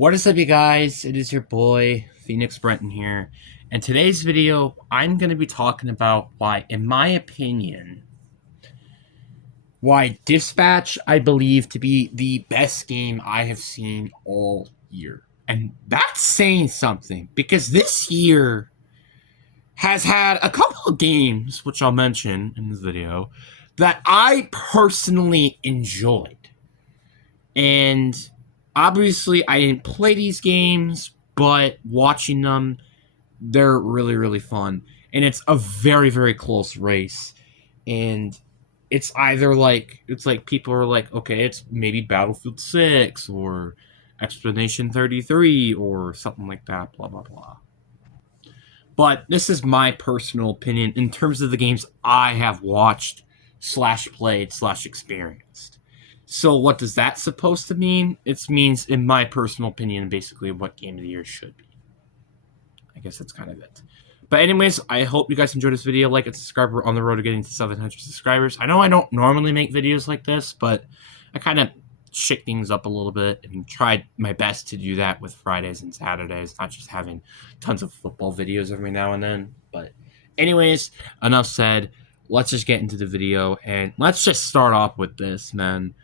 What is up, you guys? It is your boy, Phoenix Brenton here. And today's video, I'm going to be talking about why, in my opinion, why Dispatch I believe to be the best game I have seen all year. And that's saying something, because this year has had a couple of games, which I'll mention in this video, that I personally enjoyed. And obviously, I didn't play these games, but watching them, they're really, really fun. And it's a very, very close race. And it's either it's like people are like, okay, it's maybe Battlefield 6 or Expedition 33 or something like that, blah, blah, blah. But this is my personal opinion in terms of the games I have watched / played / experienced. So what does that supposed to mean? It means, in my personal opinion, basically what game of the year should be. I guess that's kind of it. But anyways, I hope you guys enjoyed this video. Like and subscribe. We're on the road to getting to 700 subscribers. I know I don't normally make videos like this, but I kind of shake things up a little bit and tried my best to do that with Fridays and Saturdays, not just having tons of football videos every now and then. But anyways, enough said. Let's just get into the video, and let's just start off with this, man.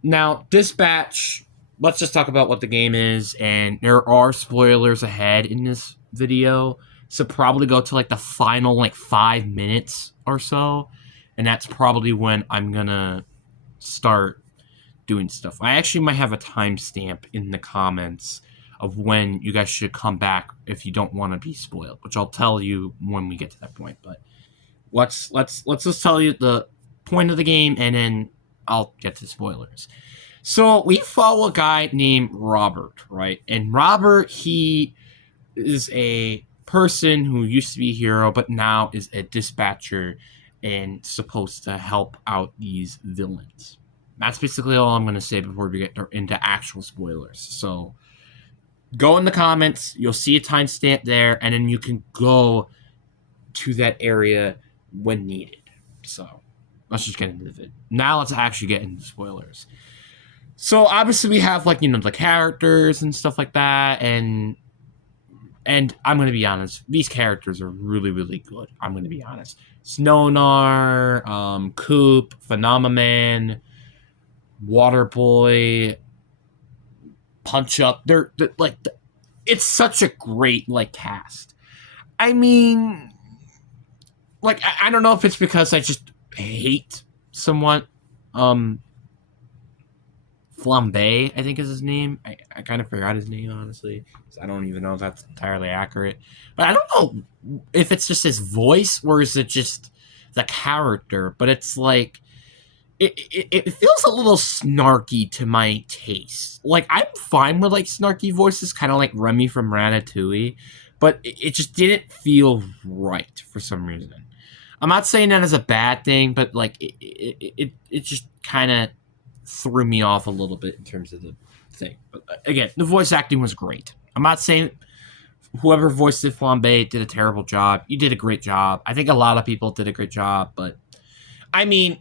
Now, Dispatch, let's just talk about what the game is, and there are spoilers ahead in this video, so probably go to like the final 5 minutes or so, and that's probably when I'm gonna start doing stuff. I actually might have a timestamp in the comments of when you guys should come back if you don't want to be spoiled, which I'll tell you when we get to that point. But let's just tell you the point of the game, and then I'll get to spoilers. So we follow a guy named Robert, right? And Robert, he is a person who used to be a hero, but now is a dispatcher and supposed to help out these villains. That's basically all I'm going to say before we get into actual spoilers. So go in the comments. You'll see a timestamp there, and then you can go to that area when needed. So let's just get into the vid. Now let's actually get into spoilers. So obviously we have the characters and stuff like that, and I'm gonna be honest, these characters are really, really good. I'm gonna be honest. Snownar, Coop, Phenomenon, Waterboy, Punch Up. They're it's such a great cast. I mean, I don't know if it's because I just hate somewhat Flambe, I think is his name. I kind of forgot his name, honestly. I don't even know if that's entirely accurate. But I don't know if it's just his voice or is it just the character. But it's it feels a little snarky to my taste. I'm fine with snarky voices, kind of like Remy from Ratatouille. But it just didn't feel right for some reason. I'm not saying that as a bad thing, but it just kind of threw me off a little bit in terms of the thing. But again, the voice acting was great. I'm not saying whoever voiced it, Flambe, did a terrible job. You did a great job. I think a lot of people did a great job, but I mean,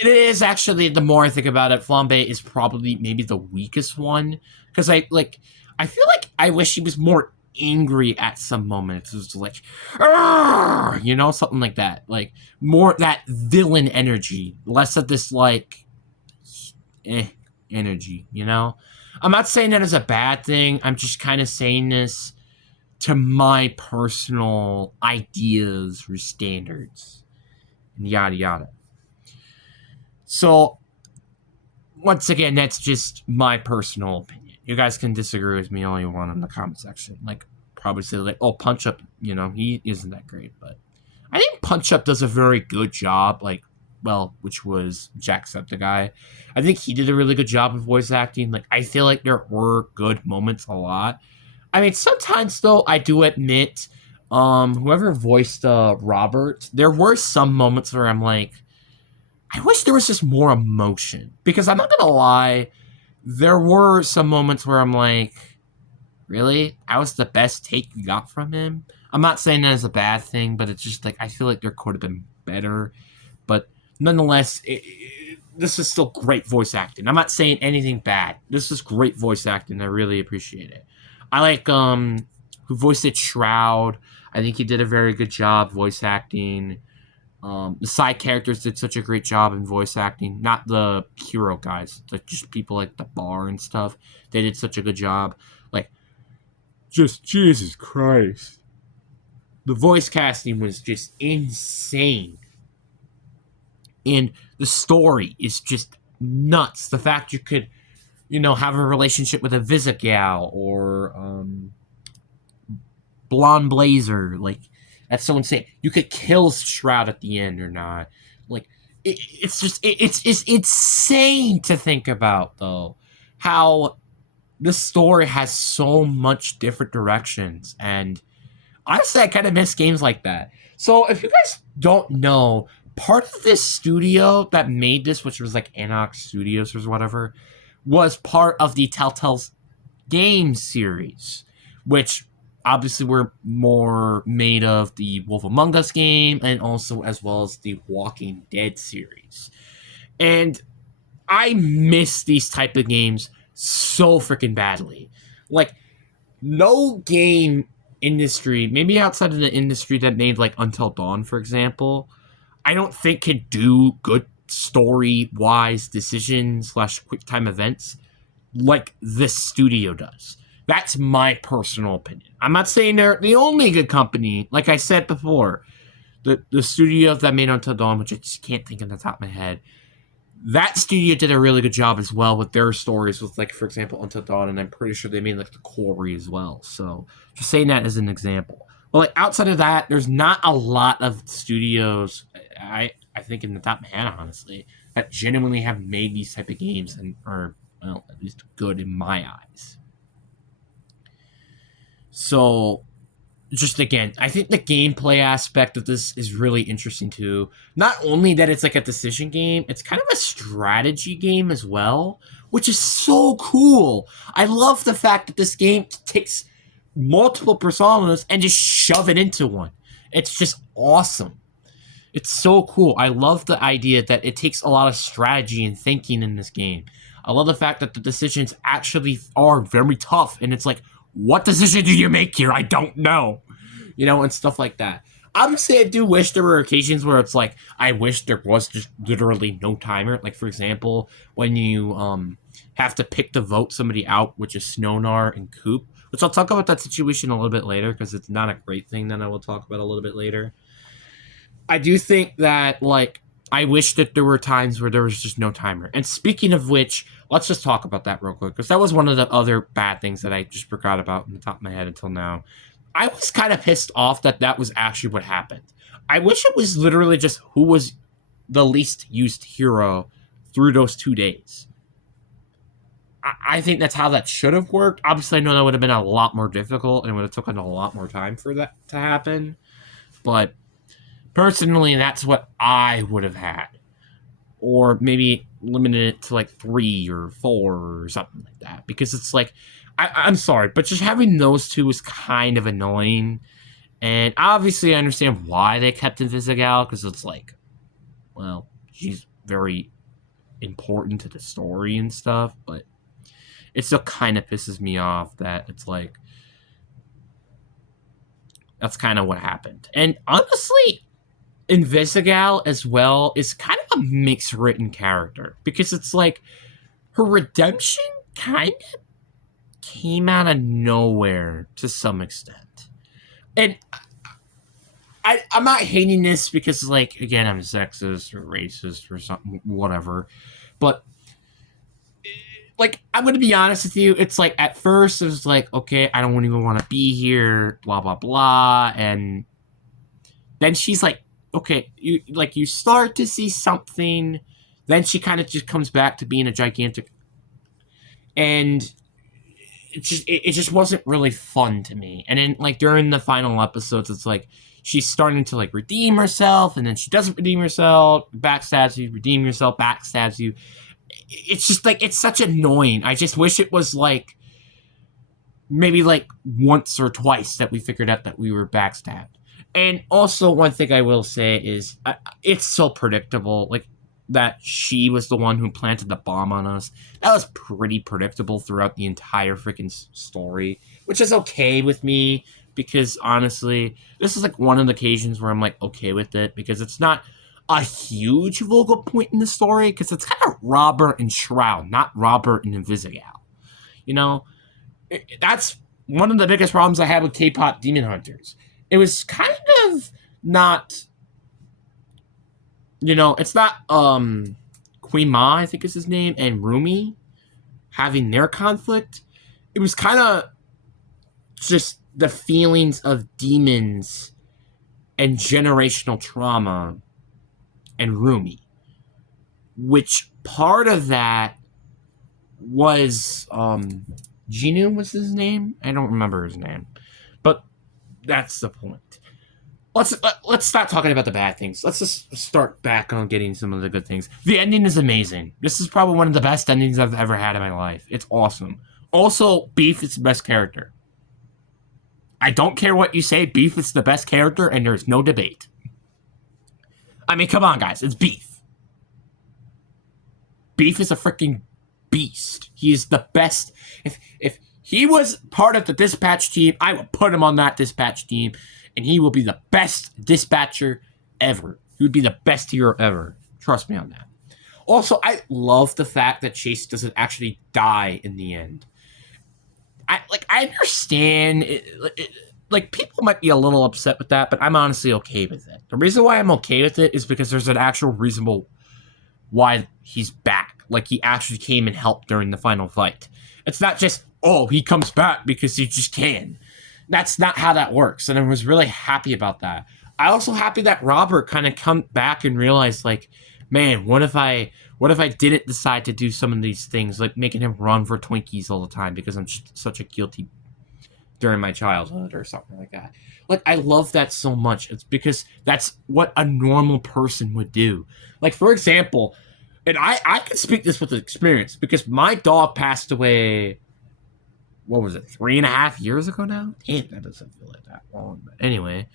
it is actually, the more I think about it, Flambe is probably maybe the weakest one, because I feel like I wish he was more angry at some moments. It was something like that. More that villain energy, less of this energy, I'm not saying that as a bad thing. I'm just kind of saying this to my personal ideas or standards, and yada yada. So, once again, that's just my personal opinion. You guys can disagree with me all you want in the comment section. Probably say oh, Punch Up, he isn't that great. But I think Punch Up does a very good job, which was Jacksepticeye. I think he did a really good job of voice acting. I feel like there were good moments a lot. I mean, sometimes, though, I do admit, whoever voiced Robert, there were some moments where I'm I wish there was just more emotion. Because I'm not going to lie, there were some moments where I'm really? That was the best take you got from him? I'm not saying that as a bad thing, but it's just I feel like there could have been better. But nonetheless, this is still great voice acting. I'm not saying anything bad. This is great voice acting. I really appreciate it. I like who voiced it, Shroud. I think he did a very good job voice acting. The side characters did such a great job in voice acting. Not the hero guys, like just people like the bar and stuff. They did such a good job. Like, just Jesus Christ. The voice casting was just insane. And the story is just nuts. The fact you could, have a relationship with a Visigal or Blonde Blazer, like, that's so insane. You could kill Shroud at the end or not. Like, it's insane to think about, though, how this story has so much different directions. And honestly, I kind of miss games like that. So if you guys don't know, part of this studio that made this, which was like Anox Studios or whatever, was part of the Telltale's Games series, which obviously were more made of the Wolf Among Us game and also as well as the Walking Dead series. And I miss these type of games so freaking badly. Like, no game industry, maybe outside of the industry that made like Until Dawn, for example, I don't think could do good story-wise decisions / quick time events like this studio does. That's my personal opinion. I'm not saying they're the only good company. Like I said before, the studio that made Until Dawn, which I just can't think of the top of my head, that studio did a really good job as well with their stories with, like, for example, Until Dawn, and I'm pretty sure they made, like, The Quarry as well. So, just saying that as an example. But, like, outside of that, there's not a lot of studios, I think in the top of my head, honestly, that genuinely have made these type of games and are, well, at least good in my eyes. So, just again, I think the gameplay aspect of this is really interesting too. Not only that it's like a decision game, it's kind of a strategy game as well, which is so cool. I love the fact that this game takes multiple personas and just shove it into one. It's just awesome. It's so cool. I love the idea that it takes a lot of strategy and thinking in this game. I love the fact that the decisions actually are very tough, and it's like, what decision do you make here? I don't know. And stuff like that. Obviously, I do wish there were occasions where it's like, I wish there was just literally no timer. Like, for example, when you have to pick to vote somebody out, which is Snownar and Coop, which I'll talk about that situation a little bit later because it's not a great thing that I will talk about a little bit later. I do think that, like, I wish that there were times where there was just no timer. And speaking of which, let's just talk about that real quick, because that was one of the other bad things that I just forgot about in the top of my head until now. I was kind of pissed off that was actually what happened. I wish it was literally just who was the least used hero through those 2 days. I think that's how that should have worked. Obviously, I know that would have been a lot more difficult and it would have taken a lot more time for that to happen. But personally, that's what I would have had. Or maybe limited it to like 3 or 4 or something like that. Because it's like, I'm sorry, but just having those two is kind of annoying. And obviously, I understand why they kept Invisigal, because it's like, well, she's very important to the story and stuff, but it still kind of pisses me off that it's like, that's kind of what happened. And honestly, Invisigal as well is kind of a mixed written character, because it's like, her redemption kind of came out of nowhere to some extent. And I'm not hating this because, like, again, I'm sexist or racist or something, whatever. But, like, I'm going to be honest with you. It's like, at first, it was like, okay, I don't even want to be here, blah, blah, blah. And then she's like, okay, you start to see something. Then she kind of just comes back to being a gigantic. And it just wasn't really fun to me. And then, like, during the final episodes, it's like she's starting to, like, redeem herself, and then she doesn't redeem herself, backstabs you, redeem yourself, backstabs you. It's just like, it's such annoying. I just wish it was like maybe like once or twice that we figured out that we were backstabbed. And also, one thing I will say is it's so predictable. Like, that she was the one who planted the bomb on us. That was pretty predictable throughout the entire freaking story, which is okay with me because honestly, this is like one of the occasions where I'm like okay with it because it's not a huge focal point in the story because it's kind of Robert and Shroud, not Robert and Invisigal. You know, that's one of the biggest problems I had with K-pop Demon Hunters. It was kind of not, it's not Queen Ma, I think is his name, and Rumi having their conflict. It was kind of just the feelings of demons and generational trauma and Rumi, which part of that was Genu was his name. I don't remember his name, but that's the point. Let's stop talking about the bad things. Let's just start back on getting some of the good things. The ending is amazing. This is probably one of the best endings I've ever had in my life. It's awesome. Also, Beef is the best character. I don't care what you say. Beef is the best character, and there's no debate. I mean, come on, guys. It's Beef. Beef is a freaking beast. He is the best. If he was part of the dispatch team, I would put him on that dispatch team, and he will be the best dispatcher ever. He would be the best hero ever. Trust me on that. Also, I love the fact that Chase doesn't actually die in the end. I understand like people might be a little upset with that, but I'm honestly okay with it. The reason why I'm okay with it is because there's an actual reasonable why he's back. Like he actually came and helped during the final fight. It's not just, oh, he comes back because he just can. That's not how that works. And I was really happy about that. I also happy that Robert kind of come back and realized like, man, what if I didn't decide to do some of these things, like making him run for Twinkies all the time because I'm just such a guilty during my childhood or something like that. Like, I love that so much. It's because that's what a normal person would do. Like, for example, and I can speak this with experience because my dog passed away, what was it, 3.5 years ago now? Damn, that doesn't feel like that long. But anyway,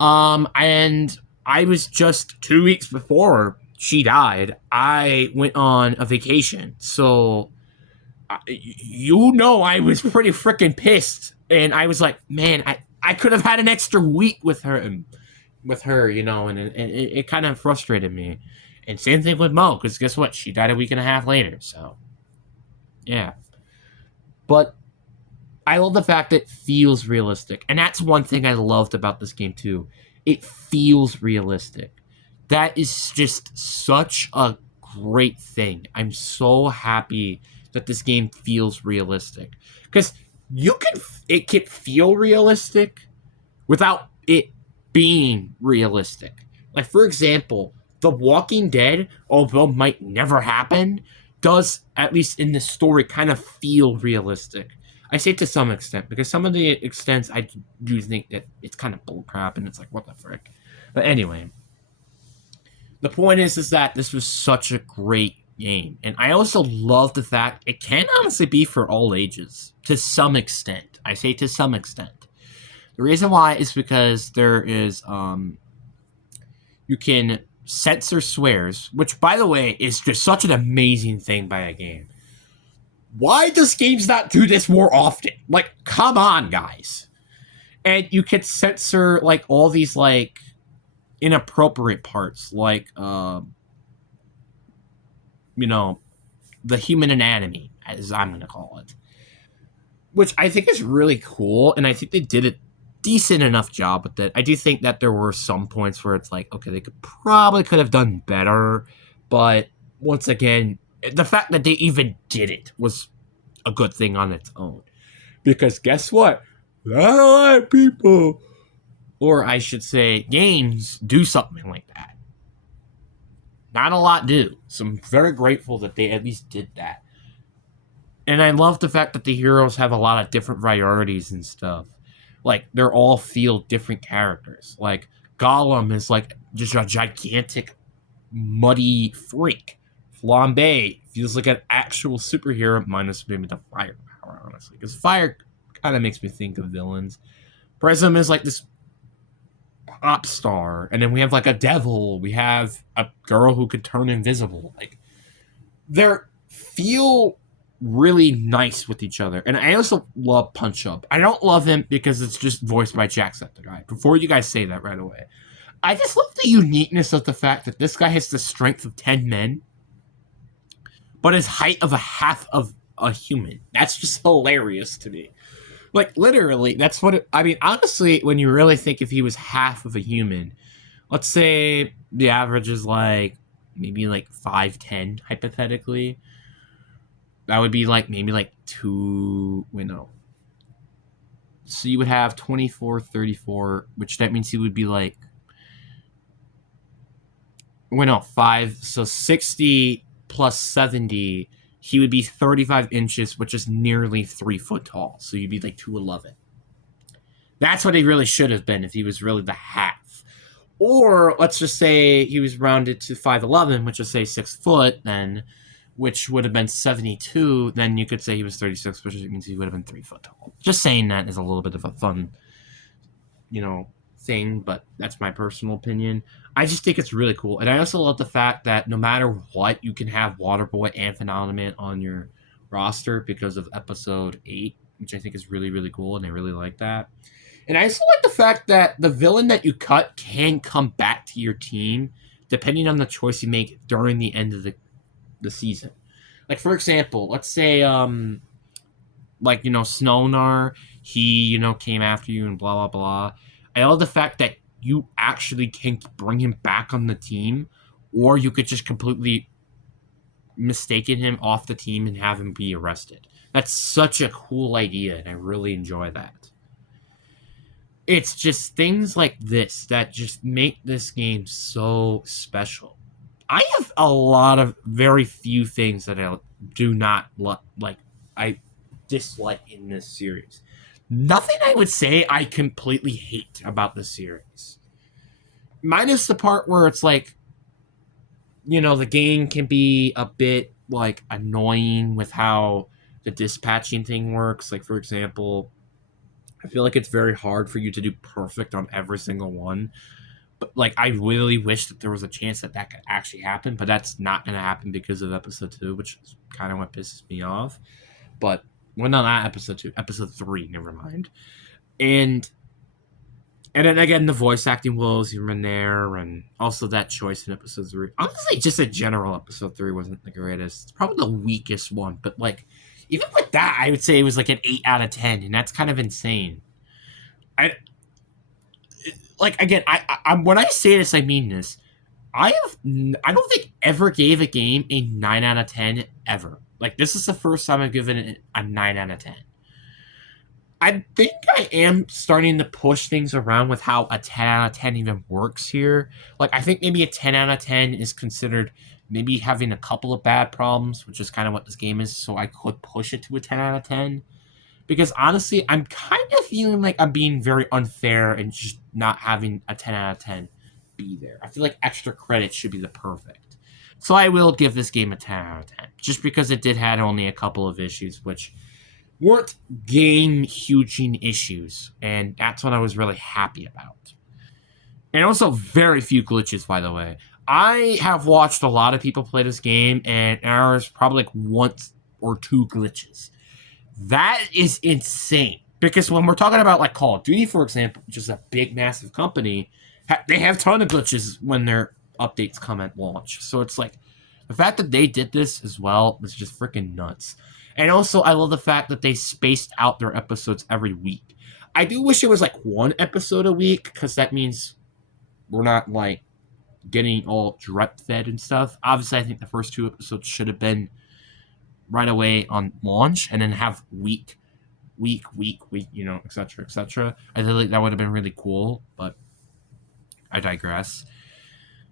and I was just 2 weeks before she died, I went on a vacation. So, I was pretty freaking pissed. And I was like, man, I could have had an extra week with her, and it kind of frustrated me. And same thing with Mo, because guess what? She died a week and a half later. So, yeah. But I love the fact that it feels realistic. And that's one thing I loved about this game, too. It feels realistic. That is just such a great thing. I'm so happy that this game feels realistic. Because it can feel realistic without it being realistic. Like, for example, The Walking Dead, although might never happen, does, at least in the story, kind of feel realistic. I say to some extent, because some of the extents I do think that it's kind of bullcrap, and it's like, what the frick? But anyway, the point is that this was such a great game, and I also love the fact it can honestly be for all ages, to some extent. I say to some extent. The reason why is because there is, you can censor swears, which, by the way, is just such an amazing thing by a game. Why does games not do this more often? Like, come on, guys. And you can censor, like, all these, like, inappropriate parts, like, the human anatomy, as I'm going to call it. Which I think is really cool, and I think they did a decent enough job with it. I do think that there were some points where it's like, okay, they could have done better, but once again, the fact that they even did it was a good thing on its own. Because guess what? Not a lot of people, or I should say, games do something like that. Not a lot do. So I'm very grateful that they at least did that. And I love the fact that the heroes have a lot of different priorities and stuff. Like, they're all feel different characters. Like, Gollum is like just a gigantic, muddy freak. Flambe feels like an actual superhero, minus maybe the fire power, honestly. Because fire kind of makes me think of villains. Prism is like this pop star, and then we have like a devil. We have a girl who could turn invisible. Like they feel really nice with each other. And I also love Punch Up. I don't love him because it's just voiced by Jacksepticeye. Before you guys say that right away, I just love the uniqueness of the fact that this guy has the strength of 10 men, but his height of a half of a human. That's just hilarious to me. Like literally, that's what I mean. Honestly, when you really think if he was half of a human, let's say the average is like maybe like 5'10", hypothetically. That would be like maybe like two. Wait, no. So you would have 24, 34, which that means he would be like. Wait, no, 5. So 60 plus 70, he would be 35 inches, which is nearly 3 foot tall. So you'd be like 211. That's what he really should have been if he was really the half. Or let's just say he was rounded to 5'11", which is say 6 foot, then, which would have been 72. Then you could say he was 36, which means he would have been 3 foot tall. Just saying that is a little bit of a fun, thing, but that's my personal opinion. I just think it's really cool, and I also love the fact that no matter what, you can have Waterboy and Phenomenon on your roster because of episode 8, which I think is really, really cool, and I really like that. And I also like the fact that the villain that you cut can come back to your team depending on the choice you make during the end of the season. Like, for example, let's say, Snownar, he, came after you and blah, blah, blah. I love the fact that you actually can bring him back on the team, or you could just completely mistaken him off the team and have him be arrested. That's such a cool idea, and I really enjoy that. It's just things like this that just make this game so special. I have a lot of very few things that I do not like. I dislike in this series. Nothing I would say I completely hate about the series. Minus the part where it's like, the game can be a bit like annoying with how the dispatching thing works. Like, for example, I feel like it's very hard for you to do perfect on every single one. But like, I really wish that there was a chance that that could actually happen, but that's not going to happen because of episode 2, which is kind of what pisses me off. But well, no, not episode 2, episode 3. Never mind. And then again, the voice acting was even there, and also that choice in episode 3. Honestly, just a general episode 3 wasn't the greatest. It's probably the weakest one, but like, even with that, I would say it was like an 8 out of 10, and that's kind of insane. I like again, I when I say this, I mean this. I don't think ever gave a game a 9 out of 10 ever. Like, this is the first time I've given it a 9 out of 10. I think I am starting to push things around with how a 10 out of 10 even works here. Like, I think maybe a 10 out of 10 is considered maybe having a couple of bad problems, which is kind of what this game is, so I could push it to a 10 out of 10. Because honestly, I'm kind of feeling like I'm being very unfair and just not having a 10 out of 10 be there. I feel like extra credit should be the perfect. So I will give this game a 10 out of 10, just because it did had only a couple of issues, which weren't game-huging issues, and that's what I was really happy about. And also very few glitches, by the way. I have watched a lot of people play this game, and there's probably like 1 or 2 glitches. That is insane. Because when we're talking about like Call of Duty, for example, which is a big, massive company, they have a ton of glitches when their updates come at launch. So it's like, the fact that they did this as well is just freaking nuts. And also, I love the fact that they spaced out their episodes every week. I do wish it was like 1 episode a week, because that means we're not like getting all drip fed and stuff. Obviously, I think the first 2 episodes should have been right away on launch, and then have week, etc., etc. I feel like that would have been really cool, but I digress.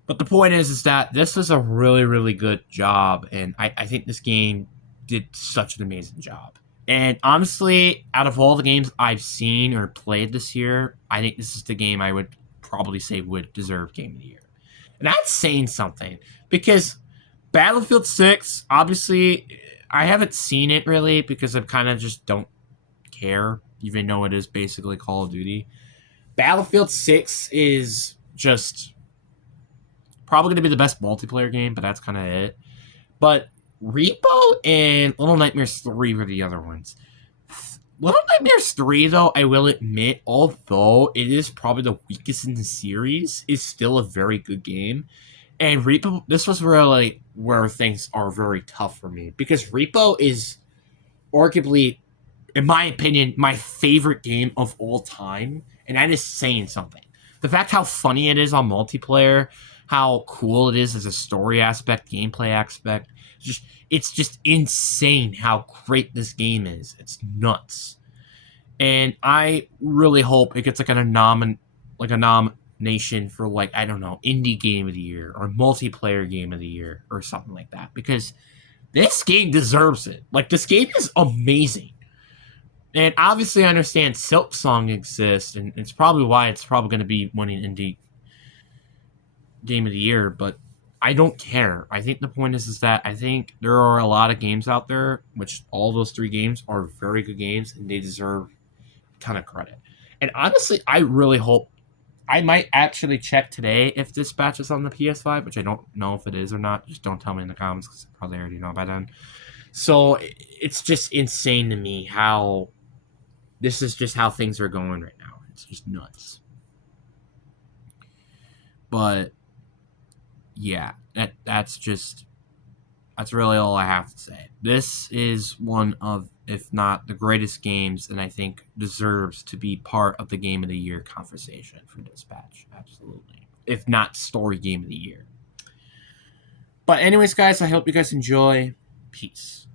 But the point is that this is a really, really good job, and I think this game did such an amazing job. And honestly, out of all the games I've seen or played this year, I think this is the game I would probably say would deserve Game of the Year. And that's saying something, because Battlefield 6, obviously, I haven't seen it really because I kind of just don't care, even though it is basically Call of Duty. Battlefield 6 is just probably going to be the best multiplayer game, but that's kind of it. But Repo and Little Nightmares 3 were the other ones. Little Nightmares 3, though, I will admit, although it is probably the weakest in the series, is still a very good game. And Repo, this was really where things are very tough for me. Because Repo is arguably, in my opinion, my favorite game of all time. And that is saying something. The fact how funny it is on multiplayer, how cool it is as a story aspect, gameplay aspect, it's just insane how great this game is. It's nuts. And I really hope it gets like a nomination for like, I don't know, indie game of the year or multiplayer game of the year or something like that, because this game deserves it. Like, this game is amazing. And obviously I understand Silk Song exists, and it's probably why it's probably going to be winning indie game of the year, but I don't care. I think the point is that I think there are a lot of games out there, which all those 3 games are very good games, and they deserve a ton of credit. And honestly, I really hope I might actually check today if this batch is on the PS5, which I don't know if it is or not. Just don't tell me in the comments, because I probably already know by then. So it's just insane to me how this is just how things are going right now. It's just nuts. But yeah, that's really all I have to say. This is one of, if not the greatest games, and I think deserves to be part of the Game of the Year conversation for Dispatch. Absolutely. If not story Game of the Year. But anyways, guys, I hope you guys enjoy. Peace.